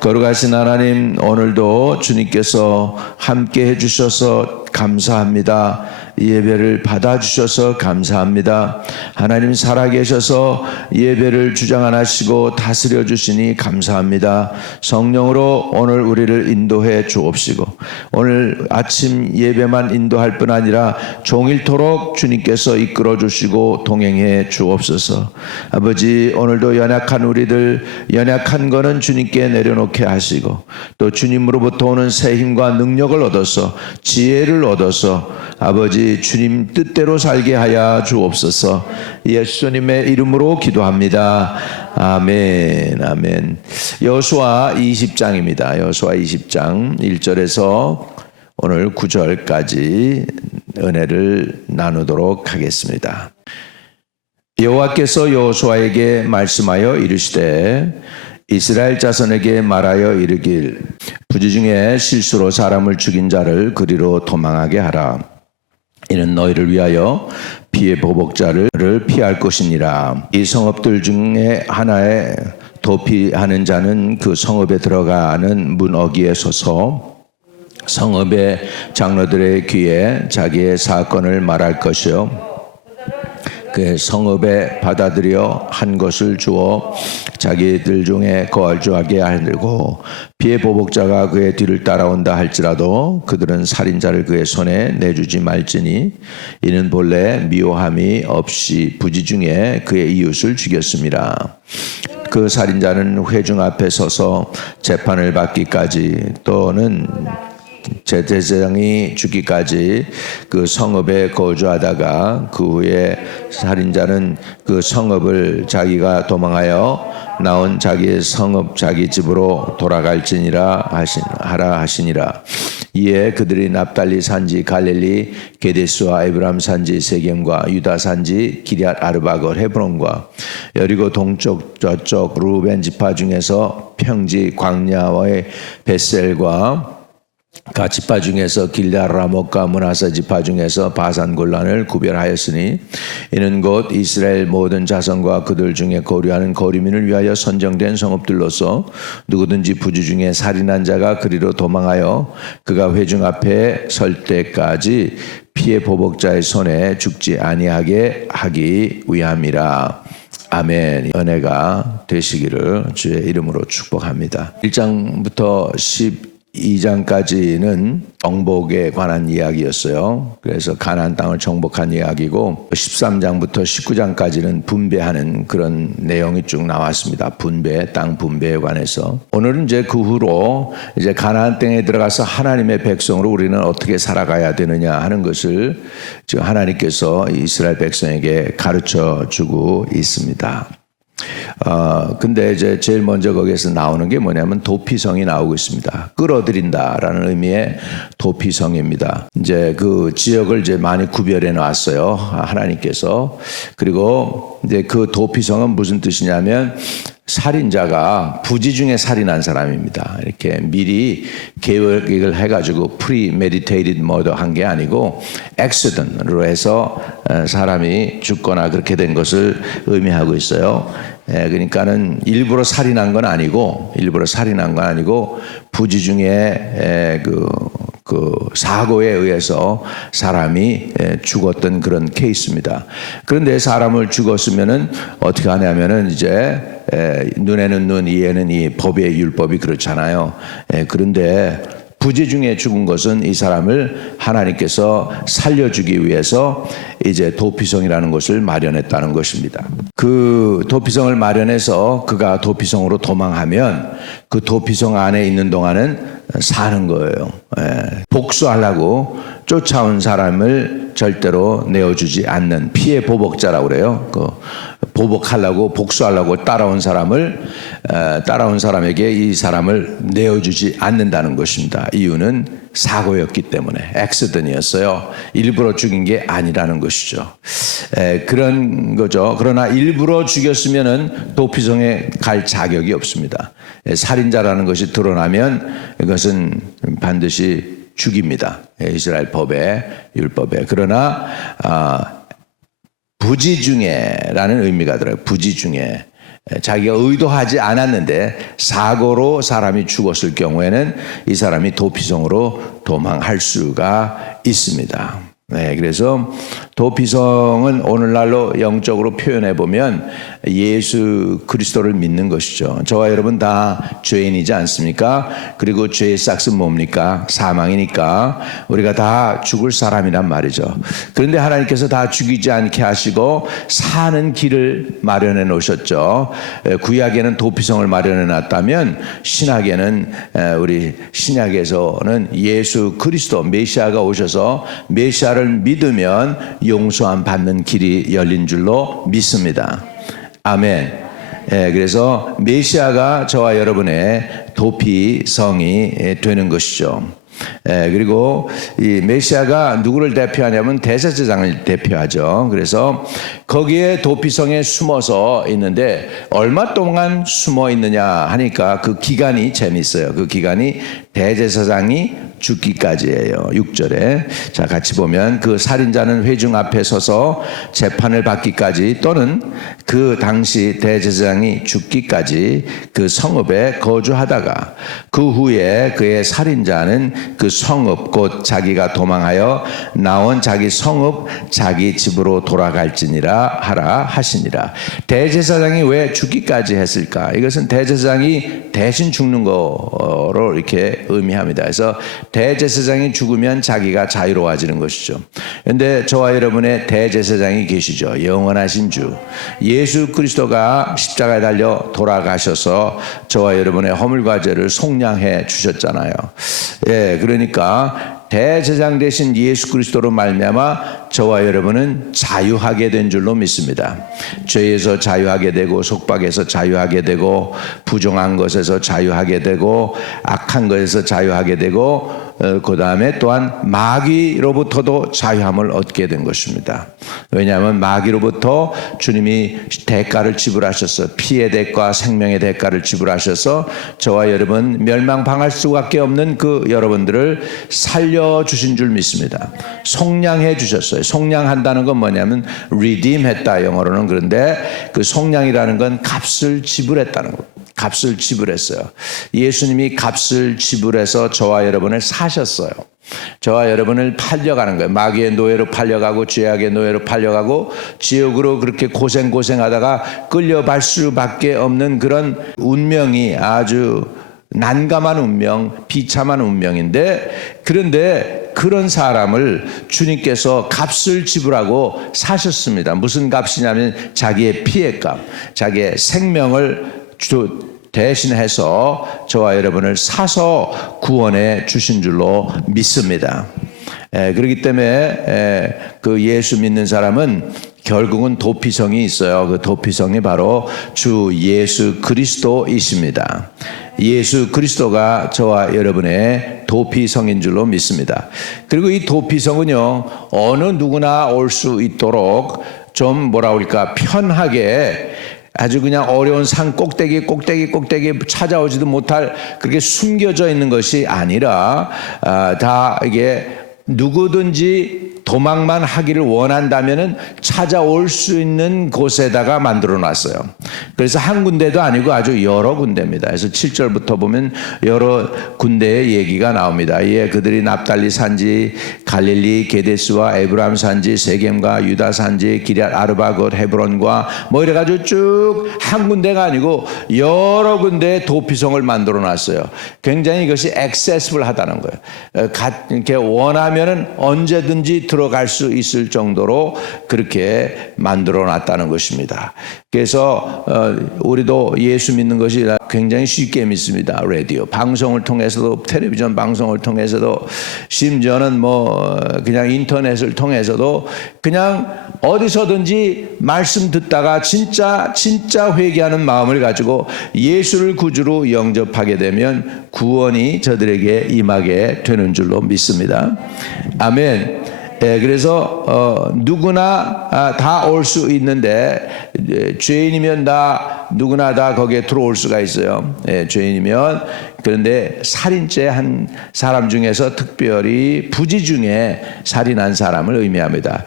거룩하신 하나님, 오늘도 주님께서 함께 해주셔서 감사합니다. 이 예배를 받아주셔서 감사합니다. 하나님 살아계셔서 예배를 주장 안 하시고 다스려 주시니 감사합니다. 성령으로 오늘 우리를 인도해 주옵시고, 오늘 아침 예배만 인도할 뿐 아니라 종일토록 주님께서 이끌어 주시고 동행해 주옵소서. 아버지, 오늘도 연약한 우리들, 연약한 거는 주님께 내려놓게 하시고, 또 주님으로부터 오는 새 힘과 능력을 얻어서, 지혜를 얻어서 아버지 주님 뜻대로 살게 하여 주옵소서. 예수님의 이름으로 기도합니다. 아멘. 아멘. 여호수아 20장입니다. 여호수아 20장 1절에서 오늘 9절까지 은혜를 나누도록 하겠습니다. 여호와께서 여호수아에게 말씀하여 이르시되, 이스라엘 자손에게 말하여 이르길, 부지 중에 실수로 사람을 죽인 자를 그리로 도망하게 하라. 이는 너희를 위하여 피의 보복자를 피할 것이니라. 이 성읍들 중에 하나에 도피하는 자는 그 성읍에 들어가는 문 어귀에 서서 성읍의 장로들의 귀에 자기의 사건을 말할 것이요, 그 성읍에 받아들여 한 것을 주어 자기들 중에 거주하게 하려고, 피의 보복자가 그의 뒤를 따라온다 할지라도 그들은 살인자를 그의 손에 내주지 말지니, 이는 본래 미워함이 없이 부지 중에 그의 이웃을 죽였습니다. 그 살인자는 회중 앞에 서서 재판을 받기까지, 또는 제사장이 죽기까지 그 성읍에 거주하다가, 그 후에 살인자는 그 성읍을 자기가 도망하여 나온 자기의 성읍 자기 집으로 돌아갈지니라 하시니라. 이에 그들이 납달리 산지 갈릴리 게데스와 에브람 산지 세겜과 유다 산지 기럇 아르바거 헤브론과 여리고 동쪽 저쪽 루벤 지파 중에서 평지 광야와의 벳셀과 가 지파 중에서 길앗 라못과 므낫세 지파 중에서 바산 골란을 구별하였으니, 이는 곧 이스라엘 모든 자손과 그들 중에 거류하는 거류민을 위하여 선정된 성읍들로서 누구든지 부지 중에 살인한 자가 그리로 도망하여 그가 회중 앞에 설 때까지 피의 보복자의 손에 죽지 아니하게 하기 위함이라. 아멘. 은혜가 되시기를 주의 이름으로 축복합니다. 1장부터 12장까지는 정복에 관한 이야기였어요. 그래서 가나안 땅을 정복한 이야기고, 13장부터 19장까지는 분배하는 그런 내용이 쭉 나왔습니다. 분배, 땅 분배에 관해서. 오늘은 이제 그 후로 이제 가나안 땅에 들어가서 하나님의 백성으로 우리는 어떻게 살아가야 되느냐 하는 것을 지금 하나님께서 이스라엘 백성에게 가르쳐 주고 있습니다. 근데 이제 제일 먼저 거기에서 나오는 게 뭐냐면 도피성이 나오고 있습니다. 끌어들인다라는 의미의 도피성입니다. 이제 그 지역을 이제 많이 구별해 놨어요, 하나님께서. 그리고 이제 그 도피성은 무슨 뜻이냐면, 살인자가 부지 중에 살인한 사람입니다. 이렇게 미리 계획을 해가지고 premeditated murder 한 게 아니고 accident로 해서 사람이 죽거나 그렇게 된 것을 의미하고 있어요. 그러니까는 일부러 살인한 건 아니고, 부지 중에 그 사고에 의해서 사람이 죽었던 그런 케이스입니다. 그런데 사람을 죽었으면은 어떻게 하냐면은 이제 눈에는 눈, 이에는 이, 법의 율법이 그렇잖아요. 그런데 부지 중에 죽은 것은 이 사람을 하나님께서 살려주기 위해서 이제 도피성이라는 것을 마련했다는 것입니다. 그 도피성을 마련해서 그가 도피성으로 도망하면 그 도피성 안에 있는 동안은 사는 거예요. 복수하려고 쫓아온 사람을 절대로 내어주지 않는 피해 보복자라고 그래요. 그 보복하려고 복수하려고 따라온 사람에게 이 사람을 내어주지 않는다는 것입니다. 이유는 사고였기 때문에, 액시던이었어요. 일부러 죽인 게 아니라는 것이죠. 그런 거죠. 그러나 일부러 죽였으면은 도피성에 갈 자격이 없습니다. 살인자라는 것이 드러나면 이것은 반드시 죽입니다. 이스라엘 법에, 율법에. 그러나 부지 중에라는 의미가 들어요. 부지 중에. 자기가 의도하지 않았는데 사고로 사람이 죽었을 경우에는 이 사람이 도피성으로 도망할 수가 있습니다. 네, 그래서 도피성은 오늘날로 영적으로 표현해 보면 예수 그리스도를 믿는 것이죠. 저와 여러분 다 죄인이지 않습니까? 그리고 죄의 싹은 뭡니까? 사망이니까 우리가 다 죽을 사람이란 말이죠. 그런데 하나님께서 다 죽이지 않게 하시고 사는 길을 마련해 놓으셨죠. 구약에는 도피성을 마련해 놨다면 신약에는, 우리 신약에서는 예수 그리스도 메시아가 오셔서 메시아를 믿으면 용서함 받는 길이 열린 줄로 믿습니다. 아멘. 그래서 메시아가 저와 여러분의 도피성이 되는 것이죠. 그리고 이 메시아가 누구를 대표하냐면 대제사장을 대표하죠. 그래서 거기에 도피성에 숨어서 있는데 얼마 동안 숨어 있느냐 하니까 그 기간이 재밌어요. 그 기간이 대제사장이 죽기까지예요. 6절에. 자, 같이 보면 그 살인자는 회중 앞에 서서 재판을 받기까지 또는 그 당시 대제사장이 죽기까지 그 성읍에 거주하다가 그 후에 그의 살인자는 그 성읍 곧 자기가 도망하여 나온 자기 성읍 자기 집으로 돌아갈지니라 하라 하시니라. 대제사장이 왜 죽기까지 했을까? 이것은 대제사장이 대신 죽는 거로 이렇게 의미합니다. 그래서 대제사장이 죽으면 자기가 자유로워지는 것이죠. 그런데 저와 여러분의 대제사장이 계시죠. 영원하신 주 예수 그리스도가 십자가에 달려 돌아가셔서 저와 여러분의 허물과 죄를 속량해 주셨잖아요. 그러니까 대제사장 되신 예수 그리스도로 말미암아 저와 여러분은 자유하게 된 줄로 믿습니다. 죄에서 자유하게 되고 속박에서 자유하게 되고 부정한 것에서 자유하게 되고 악한 것에서 자유하게 되고 그 다음에 또한 마귀로부터도 자유함을 얻게 된 것입니다. 왜냐하면 마귀로부터 주님이 대가를 지불하셔서 피의 대가 생명의 대가를 지불하셔서 저와 여러분 멸망당할 수밖에 없는 그 여러분들을 살려주신 줄 믿습니다. 속량해 주셨어요. 속량한다는 건 뭐냐면 redeem 했다 영어로는. 그런데 그 속량이라는 건 값을 지불했다는 것. 값을 지불했어요. 예수님이 값을 지불해서 저와 여러분을 사셨어요. 저와 여러분을 팔려가는 거예요. 마귀의 노예로 팔려가고 죄악의 노예로 팔려가고 지옥으로 그렇게 고생하다가 끌려갈 수밖에 없는 그런 운명이 아주 난감한 운명, 비참한 운명인데, 그런데 그런 사람을 주님께서 값을 지불하고 사셨습니다. 무슨 값이냐면 자기의 피의 값, 자기의 생명을 대신해서 저와 여러분을 사서 구원해 주신 줄로 믿습니다. 그렇기 때문에 그 예수 믿는 사람은 결국은 도피성이 있어요. 그 도피성이 바로 주 예수 그리스도이십니다. 예수 그리스도가 저와 여러분의 도피성인 줄로 믿습니다. 그리고 이 도피성은요, 어느 누구나 올 수 있도록 좀 뭐라 그럴까 편하게 아주 그냥 어려운 산 꼭대기 찾아오지도 못할 그렇게 숨겨져 있는 것이 아니라 다 이게 누구든지 도망만 하기를 원한다면은 찾아올 수 있는 곳에다가 만들어 놨어요. 그래서 한 군데도 아니고 아주 여러 군데입니다. 그래서 7절부터 보면 여러 군데의 얘기가 나옵니다. 그들이 납달리 산지, 갈릴리, 게데스와 에브라임 산지, 세겜과 유다 산지, 기럇 아르바 곧 헤브론과 뭐 이래가지고 쭉 한 군데가 아니고 여러 군데의 도피성을 만들어 놨어요. 굉장히 이것이 액세스블 하다는 거예요. 이렇게 원하면은 언제든지 들어갈 수 있을 정도로 그렇게 만들어 놨다는 것입니다. 그래서 우리도 예수 믿는 것이 굉장히 쉽게 믿습니다. 라디오 방송을 통해서도, 텔레비전 방송을 통해서도, 심지어는 뭐 그냥 인터넷을 통해서도 그냥 어디서든지 말씀 듣다가 진짜 회개하는 마음을 가지고 예수를 구주로 영접하게 되면 구원이 저들에게 임하게 되는 줄로 믿습니다. 아멘. 그래서 누구나 다 올 수 있는데, 죄인이면 다 누구나 다 거기에 들어올 수가 있어요. 죄인이면. 그런데 살인죄 한 사람 중에서 특별히 부지 중에 살인한 사람을 의미합니다.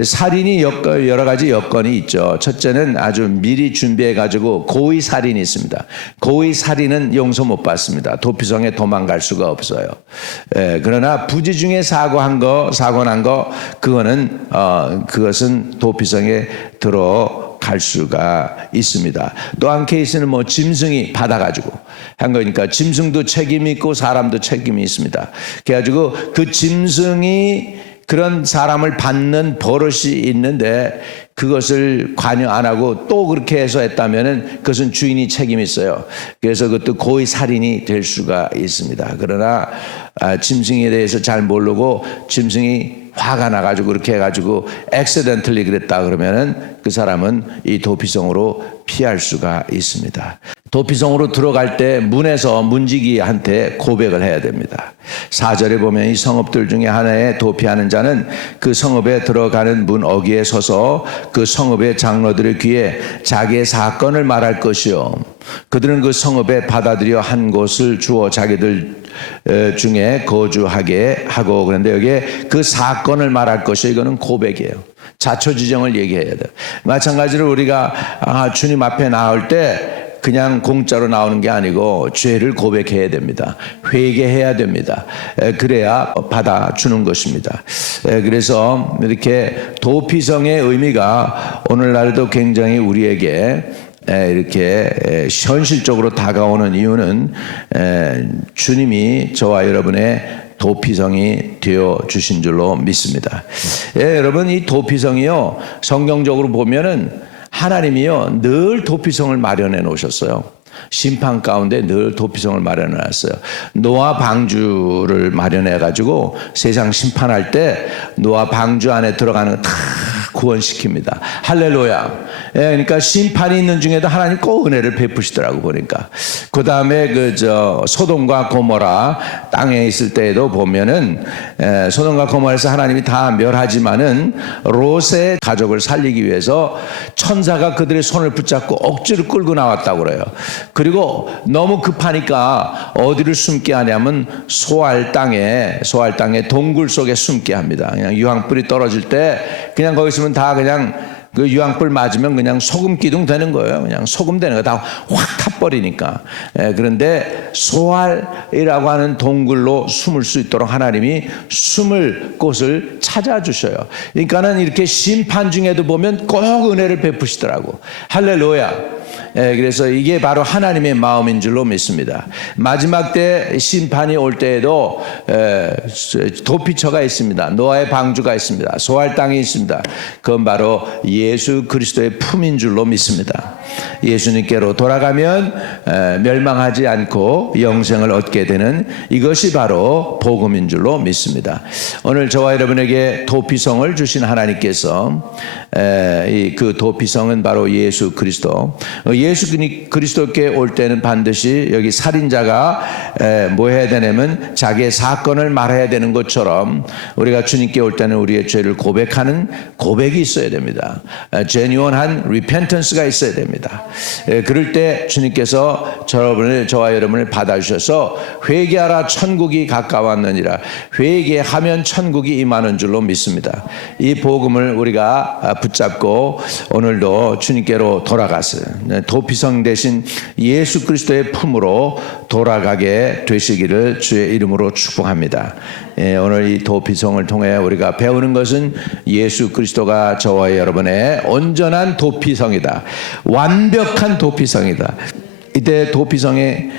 살인이 여러 가지 여건이 있죠. 첫째는 아주 미리 준비해 가지고 고의 살인이 있습니다. 고의 살인은 용서 못 받습니다. 도피성에 도망갈 수가 없어요. 그러나 부지 중에 사고 난 거, 그것은 도피성에 들어갈 수가 있습니다. 또 한 케이스는 뭐 짐승이 받아가지고 한 거니까, 짐승도 책임이 있고 사람도 책임이 있습니다. 그래가지고 그 짐승이 그런 사람을 받는 버릇이 있는데 그것을 관여 안 하고 또 그렇게 해서 했다면은 그것은 주인이 책임이 있어요. 그래서 그것도 고의 살인이 될 수가 있습니다. 그러나 짐승에 대해서 잘 모르고 짐승이 화가 나가지고 그렇게 해가지고 accidentally 그랬다 그러면은 그 사람은 이 도피성으로 피할 수가 있습니다. 도피성으로 들어갈 때 문에서 문지기한테 고백을 해야 됩니다. 4절에 보면 이 성읍들 중에 하나에 도피하는 자는 그 성읍에 들어가는 문 어귀에 서서 그 성읍의 장로들의 귀에 자기의 사건을 말할 것이요, 그들은 그 성읍에 받아들여 한 곳을 주어 자기들 중에 거주하게 하고. 그런데 여기에 그 사건을 말할 것이, 이거는 고백이에요. 자초지정을 얘기해야 돼요. 마찬가지로 우리가 주님 앞에 나올 때 그냥 공짜로 나오는 게 아니고 죄를 고백해야 됩니다. 회개해야 됩니다. 그래야 받아주는 것입니다. 그래서 이렇게 도피성의 의미가 오늘날도 굉장히 우리에게 이렇게 현실적으로 다가오는 이유는 주님이 저와 여러분의 도피성이 되어 주신 줄로 믿습니다. 여러분, 이 도피성이요, 성경적으로 보면은 하나님이요 늘 도피성을 마련해 놓으셨어요. 심판 가운데 늘 도피성을 마련해 놨어요. 노아 방주를 마련해 가지고 세상 심판할 때 노아 방주 안에 들어가는 거 다 구원시킵니다. 할렐루야. 그러니까 심판이 있는 중에도 하나님 꼭 은혜를 베푸시더라고 보니까. 그 다음에 소돔과 고모라 땅에 있을 때에도 보면은 소돔과 고모라에서 하나님이 다 멸하지만은 롯의 가족을 살리기 위해서 천사가 그들의 손을 붙잡고 억지로 끌고 나왔다고 그래요. 그리고 너무 급하니까 어디를 숨게 하냐면 소알 땅에 동굴 속에 숨게 합니다. 그냥 유황불이 떨어질 때 그냥 거기 있으면 다 그냥 그 유황불 맞으면 그냥 소금 기둥 되는 거예요. 그냥 소금 되는 거 다 확 타버리니까. 그런데 소알이라고 하는 동굴로 숨을 수 있도록 하나님이 숨을 곳을 찾아주셔요. 그러니까는 이렇게 심판 중에도 보면 꼭 은혜를 베푸시더라고. 할렐루야. 그래서 이게 바로 하나님의 마음인 줄로 믿습니다. 마지막 때 심판이 올 때에도 도피처가 있습니다. 노아의 방주가 있습니다. 소알 땅이 있습니다. 그건 바로 예수 그리스도의 품인 줄로 믿습니다. 예수님께로 돌아가면 멸망하지 않고 영생을 얻게 되는 이것이 바로 복음인 줄로 믿습니다. 오늘 저와 여러분에게 도피성을 주신 하나님께서 그 도피성은 바로 예수 그리스도. 예수 그리스도께 올 때는 반드시 여기 살인자가 뭐 해야 되냐면 자기의 사건을 말해야 되는 것처럼 우리가 주님께 올 때는 우리의 죄를 고백하는 고백이 있어야 됩니다. genuine한 repentance가 있어야 됩니다. 그럴 때 주님께서 저와 여러분을 받아주셔서 회개하라 천국이 가까웠느니라, 회개하면 천국이 임하는 줄로 믿습니다. 이 복음을 우리가 붙잡고 오늘도 주님께로 돌아갔어요. 도피성 대신 예수 그리스도의 품으로 돌아가게 되시기를 주의 이름으로 축복합니다. 오늘 이 도피성을 통해 우리가 배우는 것은 예수 그리스도가 저와 여러분의 온전한 도피성이다. 완벽한 도피성이다. 이때 도피성에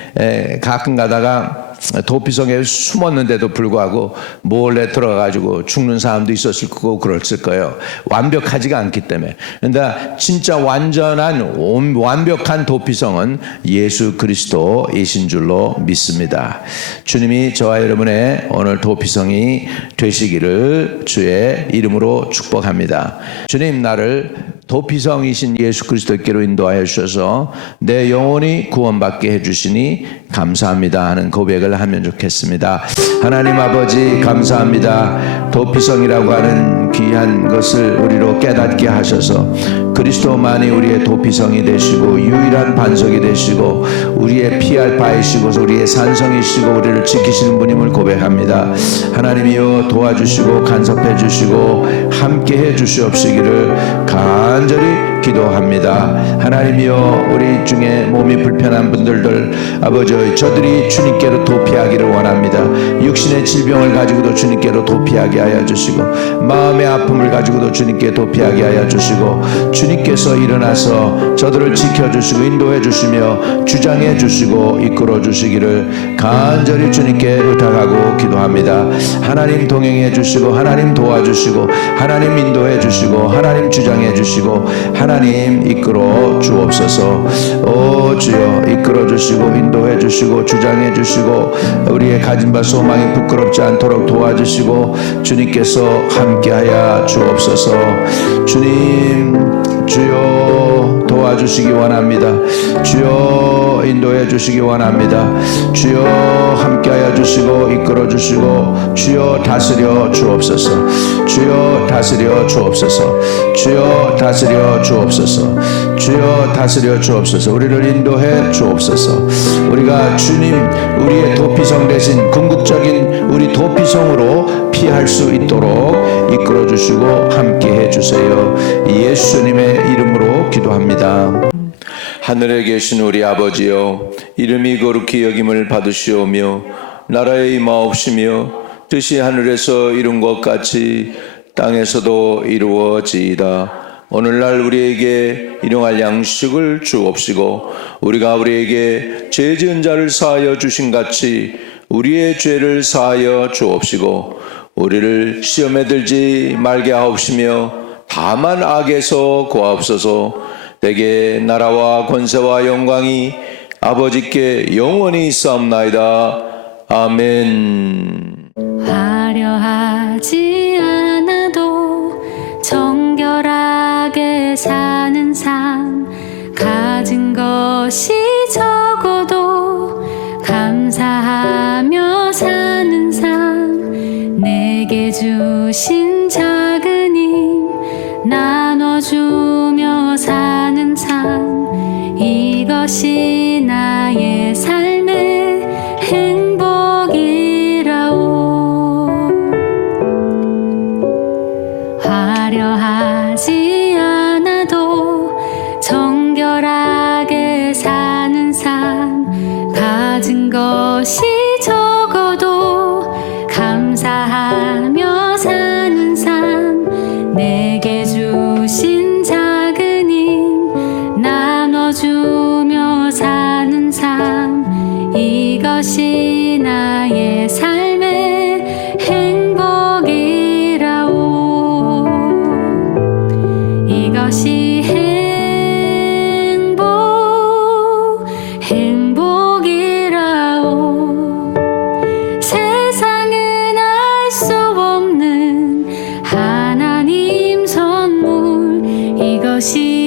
가끔 가다가 도피성에 숨었는데도 불구하고 몰래 들어가가지고 죽는 사람도 있었을 거고 그랬을 거예요. 완벽하지가 않기 때문에. 그런데 진짜 완벽한 도피성은 예수 그리스도이신 줄로 믿습니다. 주님이 저와 여러분의 오늘 도피성이 되시기를 주의 이름으로 축복합니다. 주님, 나를 도피성이신 예수 그리스도께로 인도하여 주셔서 내 영혼이 구원받게 해주시니 감사합니다 하는 고백을 하면 좋겠습니다. 하나님 아버지 감사합니다. 도피성이라고 하는 귀한 것을 우리로 깨닫게 하셔서 그리스도만이 우리의 도피성이 되시고 유일한 반석이 되시고 우리의 피할 바이시고 우리의 산성이시고 우리를 지키시는 분임을 고백합니다. 하나님이여 도와주시고 간섭해 주시고 함께해 주시옵시기를 간절히 기도합니다. 하나님이여 우리 중에 몸이 불편한 분들들 아버지 저들이 주님께로 도피하기를 원합니다. 육신의 질병을 가지고도 주님께로 도피하게 하여 주시고 마음의 아픔을 가지고도 주님께 도피하게 하여 주시고 주님께서 일어나서 저들을 지켜주시고 인도해 주시며 주장해 주시고 이끌어 주시기를 간절히 주님께 의탁하고 기도합니다. 하나님 동행해 주시고 하나님 도와주시고 하나님 인도해 주시고 하나님 주장해 주시고 하나님 이끌어 주옵소서. 오 주여 이끌어 주시고 인도해 주시고 주장해 주시고 우리의 가진 바 소망이 부끄럽지 않도록 도와주시고 주님께서 함께하여 주옵소서. 주님 주여 도와주시기 원합니다. 주여 인도해 주시기 원합니다. 주여 함께하여 주시고 이끌어 주시고 주여 다스려 주옵소서. 주여 다스려 주옵소서. 주여 다스려 주옵소서. 주여 다스려 주옵소서. 우리를 인도해 주옵소서. 우리가 주님 우리의 도피성 대신 궁극적인 우리 도피성으로 피할 수 있도록 이끌어 주시고 함께해 주세요. 예수님의 이름으로 기도합니다. 하늘에 계신 우리 아버지여, 이름이 거룩히 여김을 받으시오며 나라의 임하옵시며 뜻이 하늘에서 이룬 것 같이 땅에서도 이루어지이다. 오늘날 우리에게 일용할 양식을 주옵시고 우리가 우리에게 죄 지은 자를 사하여 주신 같이 우리의 죄를 사하여 주옵시고 우리를 시험에 들지 말게 하옵시며 다만 악에서 구하옵소서. 대개 나라와 권세와 영광이 아버지께 영원히 있사옵나이다. 아멘. 화려하지 않아도 정결하게 사는 삶, 가진 것이 적어도 감사하며 사는 삶, 내게 주신 작은 힘 나눠주며 사는 삶, 이것이 나의 삶의 행복이라오. 화려하지 않아도 정결하게 사는 삶, 가진 것이 적어도 감사하며 사는 삶, 내게 주신 작은 힘 나눠주며 사는 삶, 이것이 나의 삶의 행복이라오. 이것이 행복이라오. 세상은 알 수 없는 하나님 선물, 이것이